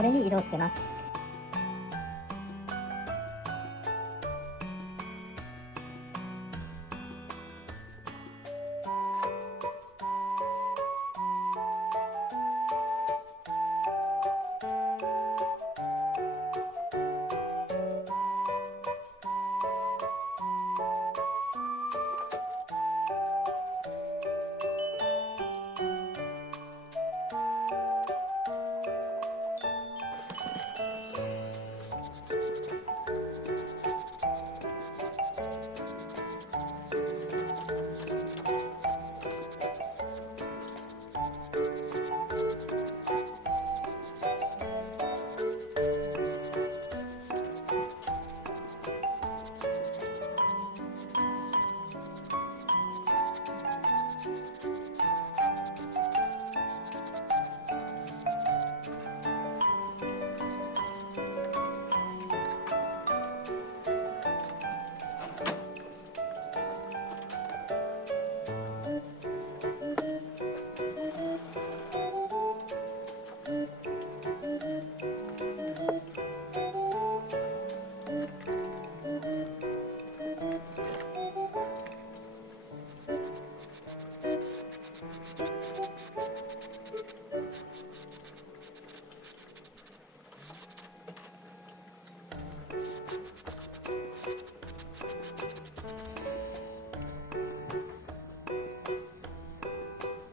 これに色をつけます。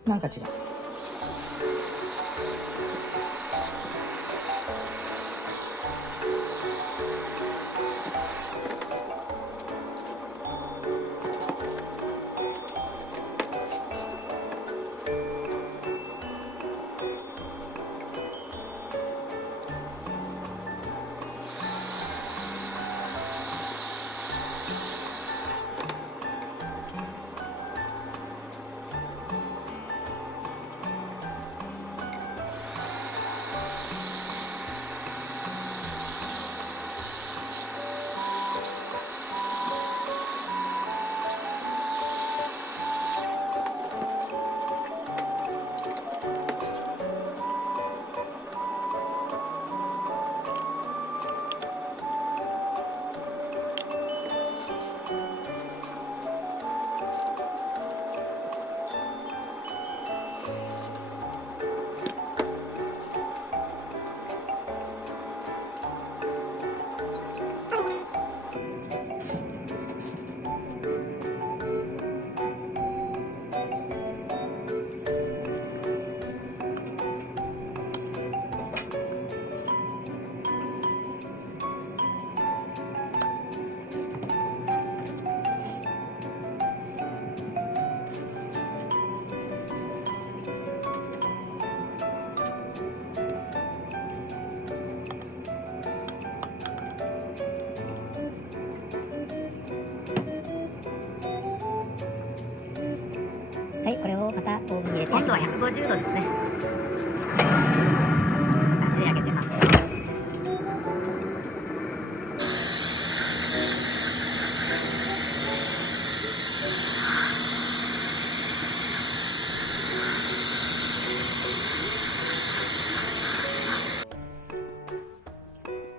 なんか違う。はい、これをまたオーブンに入れて、温度は150度ですね。感じで揚げてます。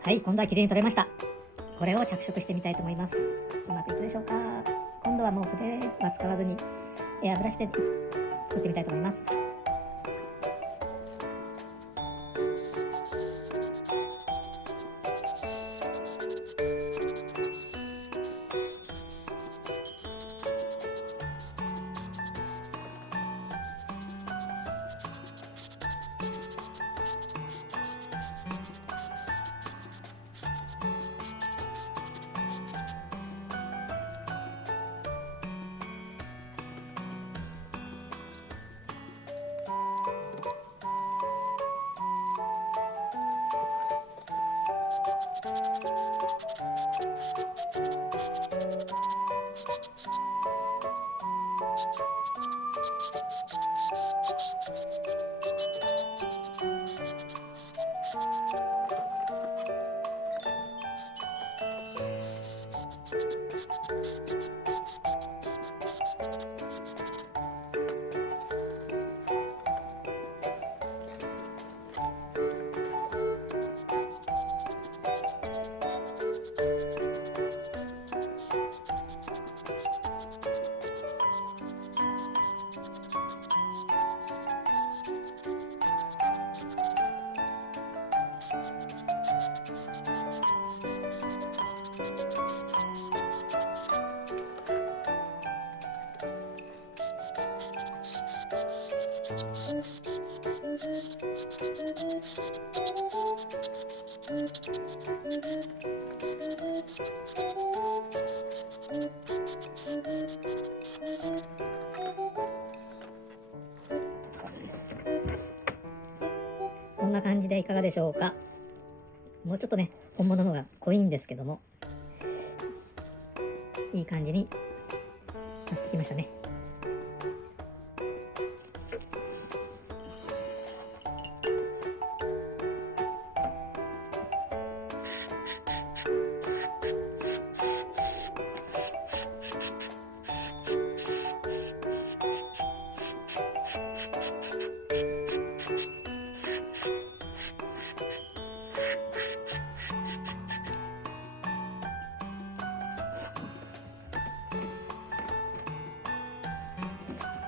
はい、今度は綺麗に取れました。これを着色してみたいと思います。うまくいくでしょうか。今度はもう筆は使わずにエアブラシで作ってみたいと思います。こんな感じでいかがでしょうか。もうちょっとね、本物のが濃いんですけども、いい感じになってきましたね。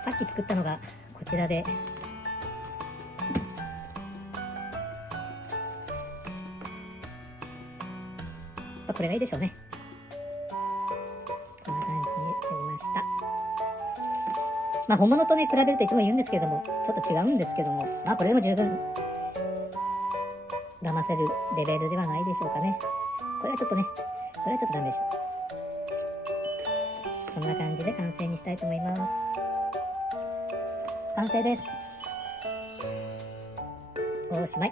さっき作ったのがこちらで、これがいいでしょうね。こんな感じになりました。本物とね比べるといつも言うんですけれども、ちょっと違うんですけども、これでも十分騙せるレベルではないでしょうかね。これはちょっとダメでした。そんな感じで完成にしたいと思います。完成です。おしまい。